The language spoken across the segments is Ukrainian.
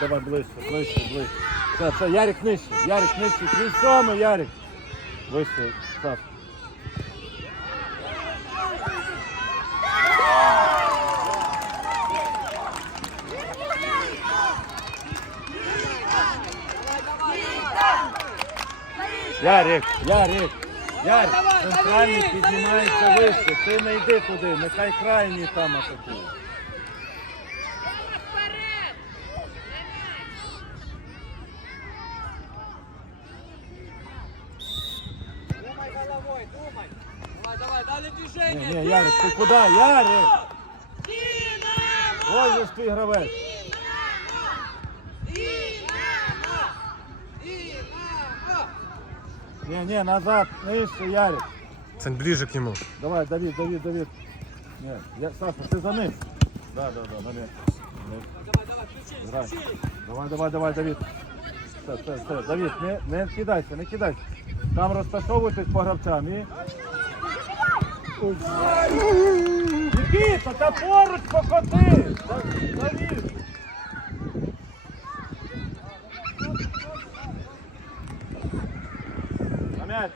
давай ближче, ближче, ближче. Все, все, Ярик нижче, Ярик нижче, сьомий, Ярик. Вище, Стас. Ярик, Ярик, Ярик, центральний піднімається вище, ти не йди туди, нехай крайній там атакує. Движение. ні, Ярик, ти куди? Ярик! Ось же ж твій гравець. Ні, ні, назад, нижче, Ярик. Це ближе к нему. Давай, Давид, Давид, Давид. Ні, я, Саша, ти за ним. Да, да, да, на них. Давай, давай, включи, Давай, давай, давай, Давид. Все, все, все. Давид, не, не кидайся, не кидайся. Там розташовуйтесь по гравцям і... Нікіта, та поруч покоти! М'яч.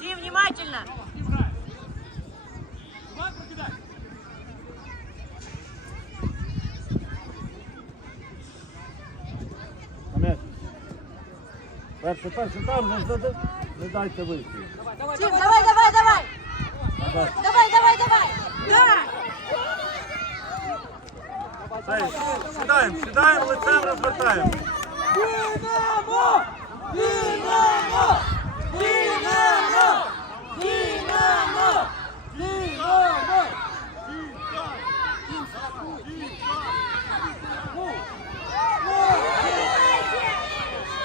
Тим, внимательно. На м'яч. Перший, перший, там не, зада- не дайте вийти. Давай, давай, давай. давай, давай, давай. Давай, давай, давай. Сідаємо, сідаємо, лицем розвертаємо. Динамо! Динамо! Динамо! Динамо! Динамо!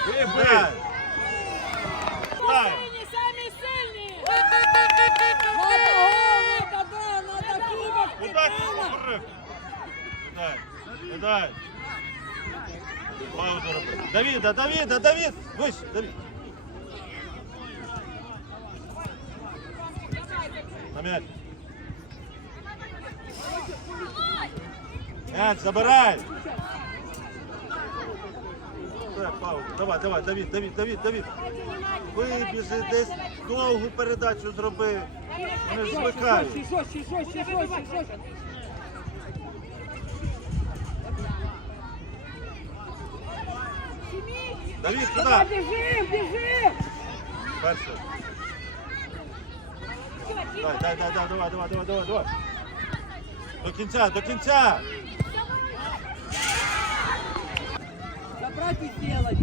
Вибий! Самі сильні. Надо гол, надо, да, надо кубок, Куда ти Титана! порив? Дай, не дай. Паузу роби. Давіда, Давіда, Давід! Вище, Давід. На м'яч. М'яч, забирай! Так, паузу. Давай, давай, Давід, Давід, Давід, Давід. Вибіжи, десь довгу передачу зроби. Вони звикають. Жорстче, жорстче, жорстче, жорстче. Давід, Давай, сюди! біжим, біжим! Перше. Дай, дай, дай, давай, давай, давай, давай, давай. До кінця, до кінця. Забрать и сделать.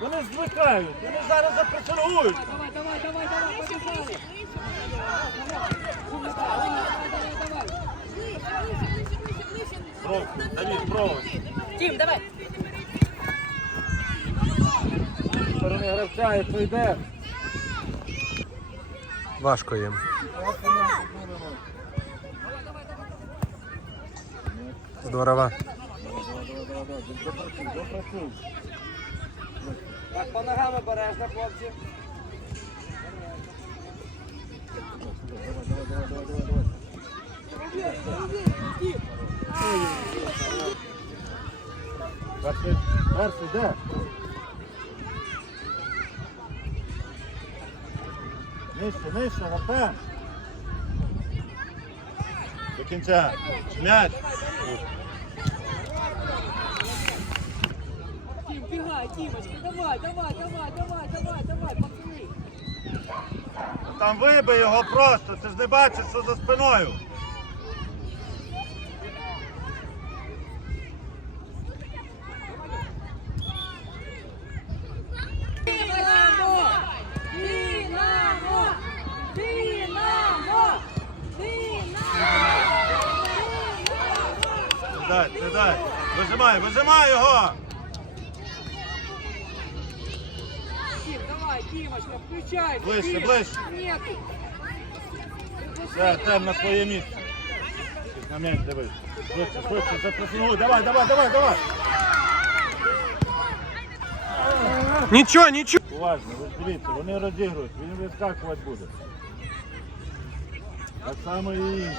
Вони звикають, вони зараз запресингують. Давай, давай, давай, давай, побежали. Давай, давай, давай, давай. Бровку. Тим, давай. Зі сторони гравця, якщо йде. Важко їм. Здорово. Так, по ногам обережно, хлопці. Перший, перший, де? Нижче. До кінця. М'яч. Тим, бігай, Тімочка, давай, давай, давай, давай, давай, давай, пацани. Там вибий його просто, ти ж не бачиш, що за спиною. Не дай, не дай. Вижимай, вижимай його. давай, Тимочка, включай. Ближче, Тим, ближче. Нету. Все, Артем на своє місце. На м'яч дивись. Швидше, швидше, запресингуй. Давай, давай, давай, давай. Нічого, нічого. Уважно, ви ж дивіться, вони розігрують, він вискакувати буде. Так само і інші.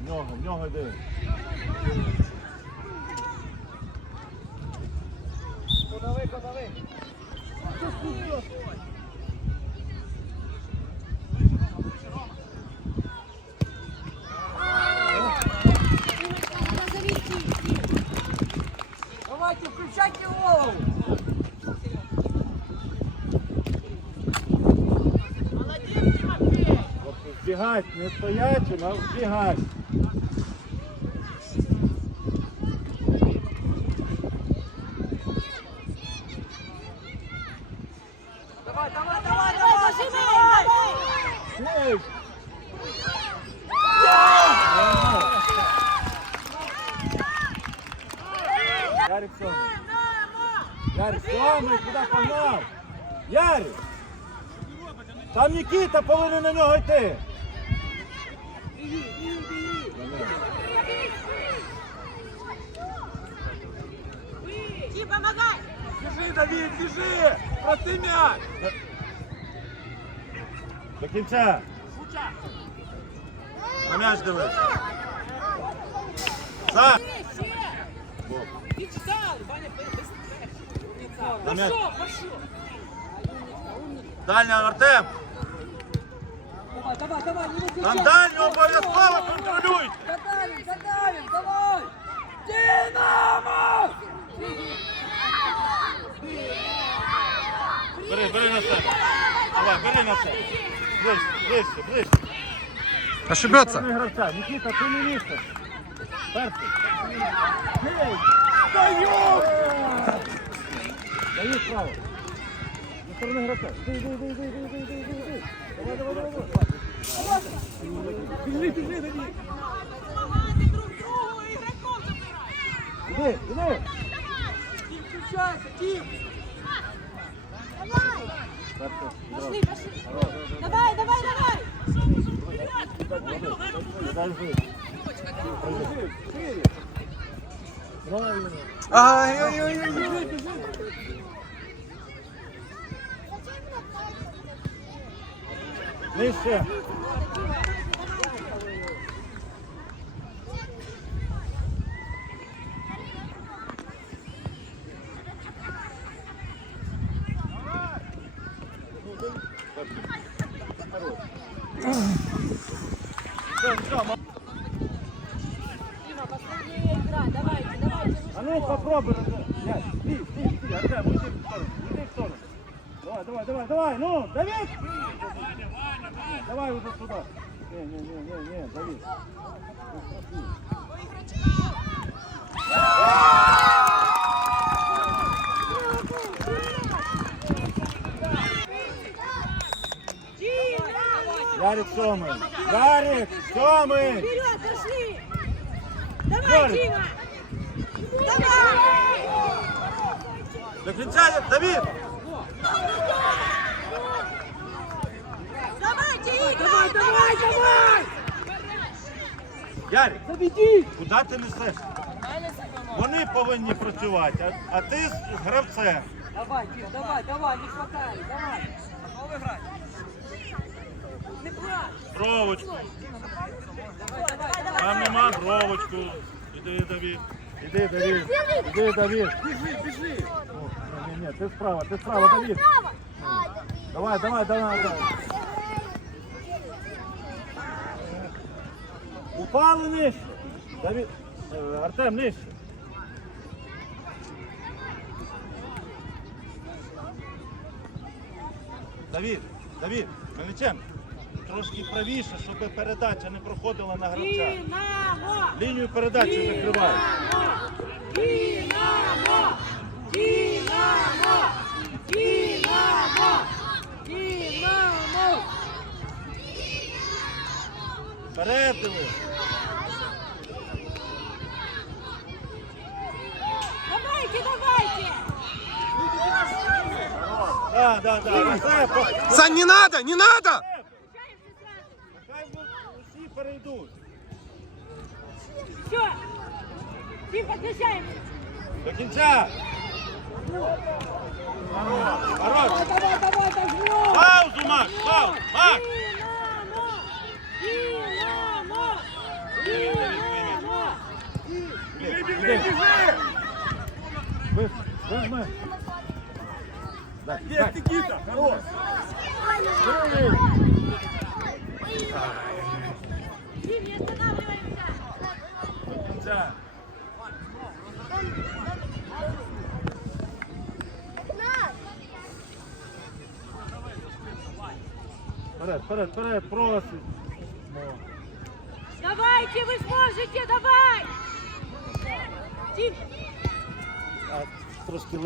В нього, в нього йде. Давайте, включайте голову. От Збігать, не стоячим, а збігать. Давай, давай, давай, давай, давай. Ей! Ярик Сомий. Ярик Сомий, куди погнав? Ярик! Там Нікіта повинен на нього йти. Помогай. Біжи, Давид, біжи! Проти м'яч! До кінця. На м'яч дивись. За. На м'яч. Дальня Артем. Давай, давай, давай, не! Там дальню обов'язково контролюй. Задавим, задавим, давай! Динамо! Бери, бери на себе. Давай, бери на себе. Ближче, ближче, ближче. Ошибется. Нікіта, ти не місце. Перший. Гей! Даю! Даю право. На сторони гравця. Іди, іди, іди, іди, іди, іди, іди, іди. Давай, давай, давай, давай. Біжи, біжи, забирай. Іди, іди. Тим, включайся, Тим! Перший. Пошли, пошли. Давай, давай, давай. Дай жити. Правильно. Ай-ой-ой. Нижче. Дима, последняя игра. Давайте, давайте. А ну попробуй. Сторону. Давай, давай, давай, давай, ну, Давид! Давай уже сюда. Не, не, не, не, не, Давид. Ярик Сомый. Ярик Сомый. Вперед, пошли. Давай, Ярик. Дима. Давай. До кінця, Давид! Давайте, играй, Давай, давай, давай! Ярик, Заведи! куди ти несеш? Вони повинні працювати, а, а ти з гравцем. Давай, Тим, давай, давай, не хватает, давай! Готовы играть? Не плачь! Бровочку. Давай, давай, давай! Там нема бровочку. Іди, Давид. Іди, Давид. Іди, Давид. Бежи, бежи! О, Ні, ні, ні, ти справа, ти справа, Давид. Давай, давай, давай, давай. Упали нижче. Давид. Е, Артем, нижче. Давид, Давид, Мельниченко, трошки правіше, щоб передача не проходила на гравця. Динамо. Лінію передачі закривай. Динамо. Динамо. Динамо. Динамо. Вперед диви. Давайте, давайте. Да, да, да. Сань, не надо, не надо! Перейдуть. Все. всі підключаємося. До кінця. Хорош. Давай,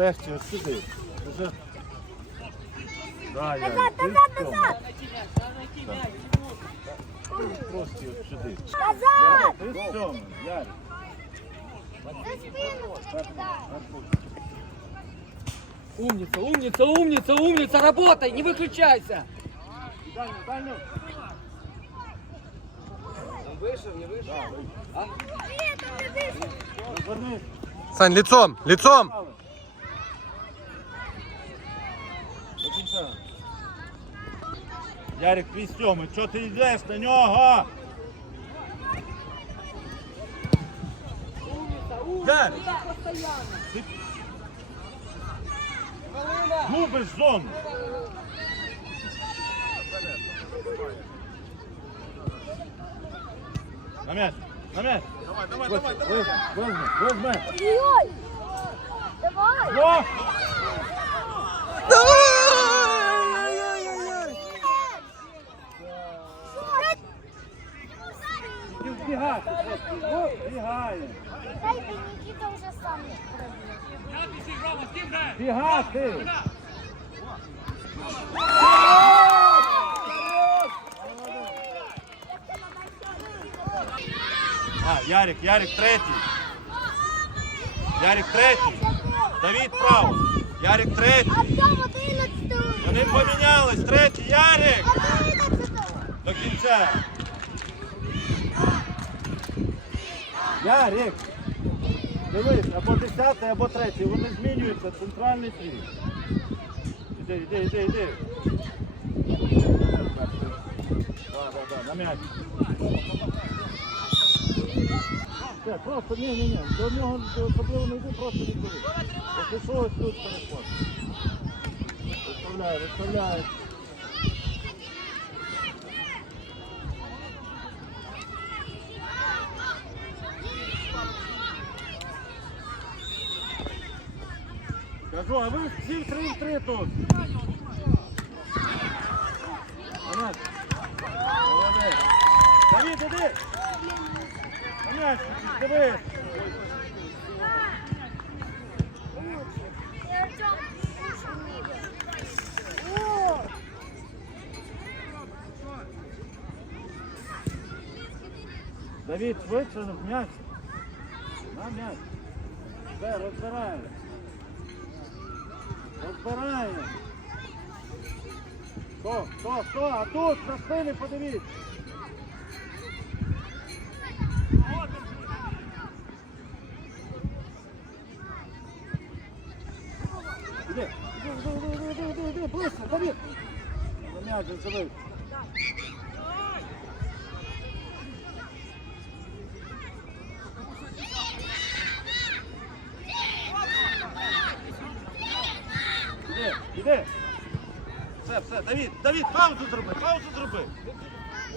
легче ось сюди. Уже... Да, я. назад, назад, назад! Трошки ось сюди. Назад! Ти в цьому, Ярик. Умница, умница, умница, умница, работай, не выключайся! Дальню, дальню. Вышел, не вышел? А? Розвернись. Сань, лицом, лицом. Ярик, твій сьомий, чого ти йдеш на нього? Ярик, Постоянно! ти губиш зону. На м'яч, на м'яч. Давай, давай, давай, давай. Возьми, возьми. Ой! Давай! Ти вбігати. О, Бігає. Дай бы Никита уже сам Бігати. А, Ярик, Ярик третій. Ярик третій. Давід право. Ярик третій. Вони помінялись. Третій. Ярик. До кінця. Ярик. Дивись, або 10, або 3. Вони змінюються. Центральний світ. Іди, іди, іди, іди. На м'яч. Просто ні, ні, ні. До нього особливо не йди, просто відбери. Якщо що, ось тут переходь. Виставляй, виставляй. Кажу, а ви всі в три в три тут. Анас. Молодець. Давід, іди. Анас, дивись. Давід, швидше в м'яч. На м'яч. Все, розбираємо. Розбираємо. Хто, хто, хто? А тут на спини подивіться. Іди, іди, іди, іди, іди, іди, Давід. На м'яч забив. Іди, іди. Все, все, Давід, Давід, паузу зроби, паузу зроби.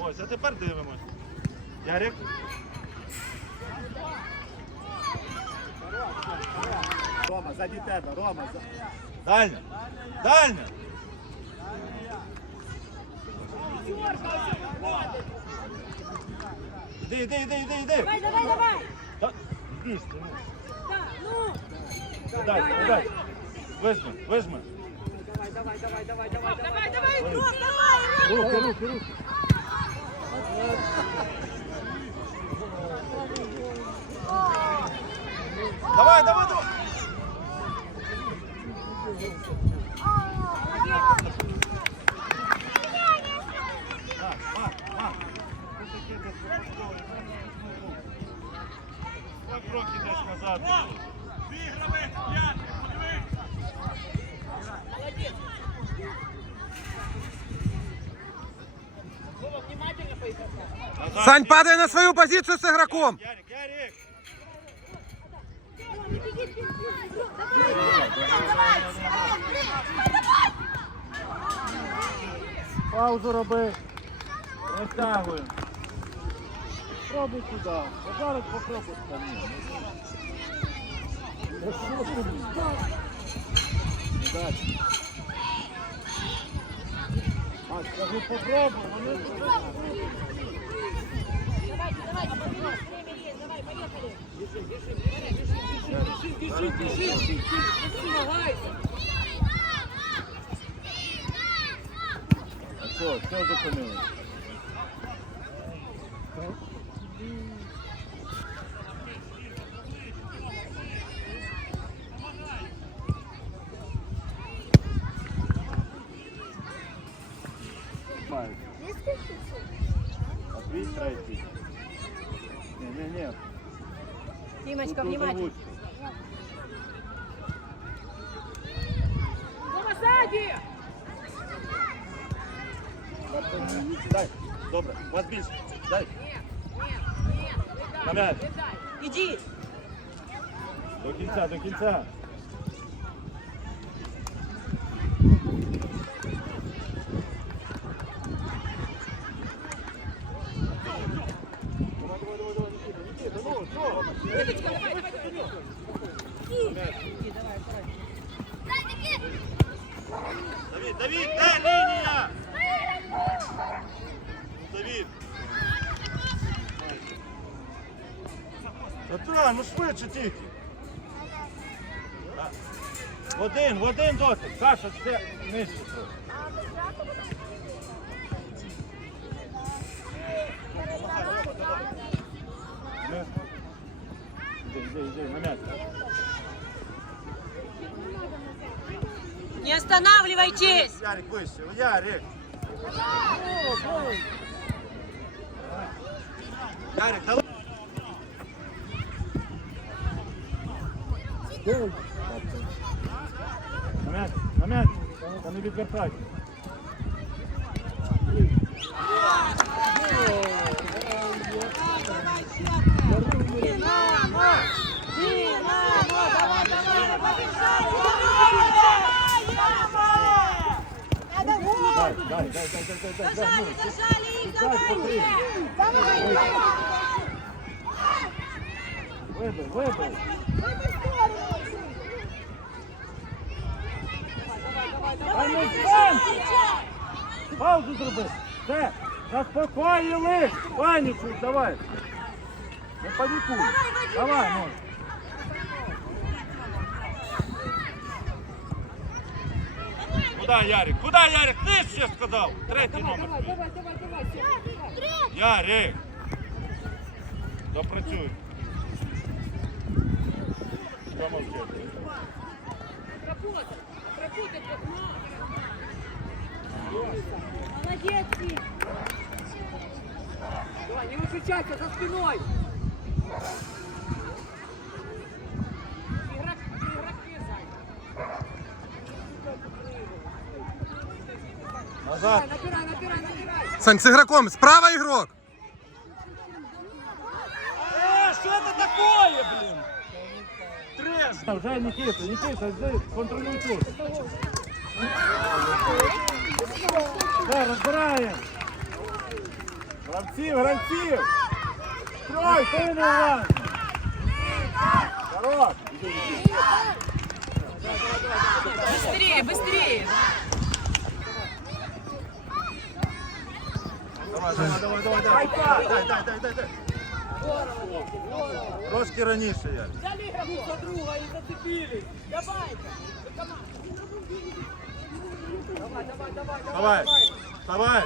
Ось, а тепер дивимось. Ярик. Рома, заді тебе, Рома. за- Дальня. Дальня. Іди, іди, іди, іди, іди. Давай, давай, давай! Та, іди, стіни. Да, ну! Дай, дай. Візьми, візьми. Давай, давай, давай, давай, давай, Давай, давай, Ром, давай! Руки, руки, руки. Давай, давай, давай. Крок ідеш назад. Сань, падай на свою позицию с игроком. Ярик, Ярик. Паузу роби. Розтягуємо. Пробуй туди. А Зараз попробуй. А, попробуй, вони А що, що зупинили? Димочка, Тут внимательно. лучше. Дома сзади! Дай. Добре, вас більше. Дай. На м'яч. Іди. До кінця, до кінця. Давид, Давид, де лінія? Давид. Та ну швидше тільки. Один, в один досить. Саша, це нижче. трохи. Не останавливайтесь. Ярик, вище, Ярик. Ярик, давай. На м'яч, на м'яч. Не відвертай. Дай, дай, дай, дай, дай, дай, ну. Зажали их, Дай, давай! потрібно. Давай, давай! Вибив, вибив. Дай ну встань! Паузу зроби. Все, заспокоїли. Паніку, давай. Не панікуй. Давай, ну. Куда, Ярик? Куда, Ярик? Ти ще сказав. Третій номер. твій. Давай, давай, давай! Ярик. Допрацюй. Що мовчиш? Работай! Работай, Молодец, Фи! Давай, не выключайся за спиной. Назад. Набирай, набирай, набирай. Сань, с игроком. Справа игрок. Э, что это такое, блин? Треш. Вже Нікіта, Нікіта, йди, контролюй тут. Все, розбираємо. Гравців, гравців. Строй, ти не уважно. Хорош. Быстрее, быстрее. Давай, давай, давай, давай, давай. Дай, дай, дай, дай, дай. Трошки раніше я. Взяли игроку! За друга и зацепились. Давай-ка! Давай, давай, давай, Давай, давай.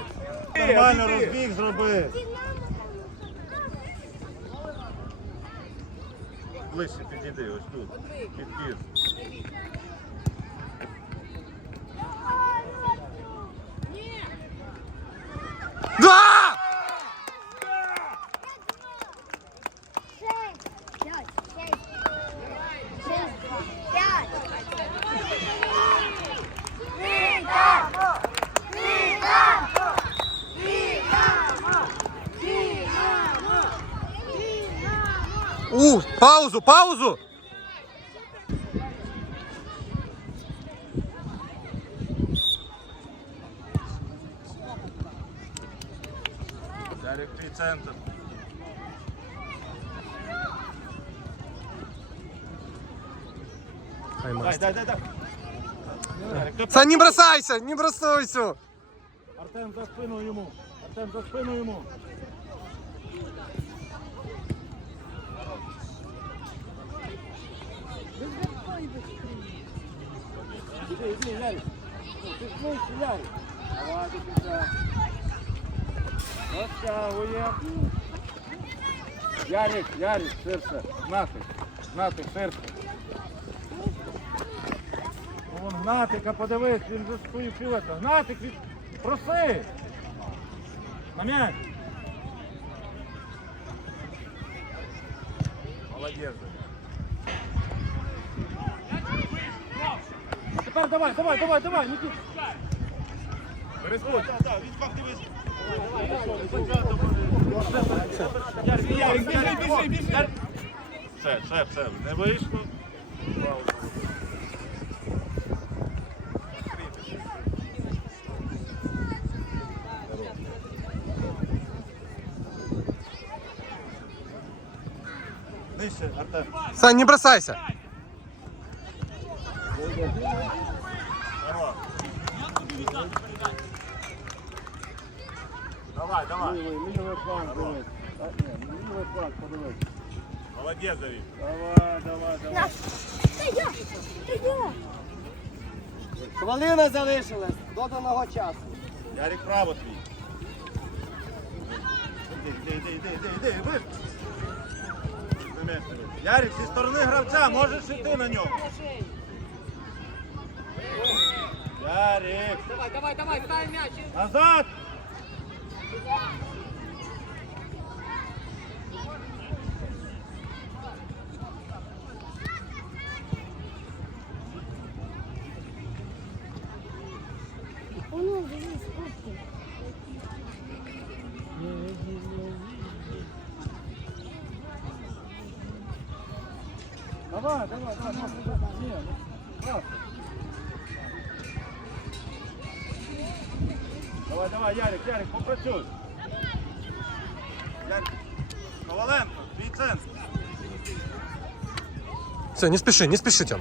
Нормально розбіг зроби. Ближче підійди, ось тут. Да! Паузу, центр. Дай, дай, дай, дай. Сань, не бросайся, не бросайся! Артем за спину йому. Артем за спину йому. Іди, іди, Ярик. Ти ж Ярик. Ярик, ширше. Гнатик, Гнатик, ширше. Вон Гнатика, подивись, він же свою пілета. Гнатик, від... проси! На м'яч. Молодець. Тепер давай, давай, давай, давай, Нікіт. Біжи, біжи. Все, все, все, не вийшло. Сань, не бросайся! Давай, давай. Лівий, фланг дивись. Лівий фланг, подивись. Молодець, Давид. Давай, давай, давай. Хвилина залишилась до даного часу. Ярик, право твій. Іди, іди, іди, іди, іди, іди. Ярик, зі сторони гравця, можеш іти на нього. Ярик, Давай, давай, давай, дай м'яч. назад! Давай, давай, давай, Маша, давай. Ні, ну, Маша. Давай, давай, Ярик, Ярик, попрацюй. Ярик. Коваленко, твій центр. Все, не спеши, не спеши, Тем.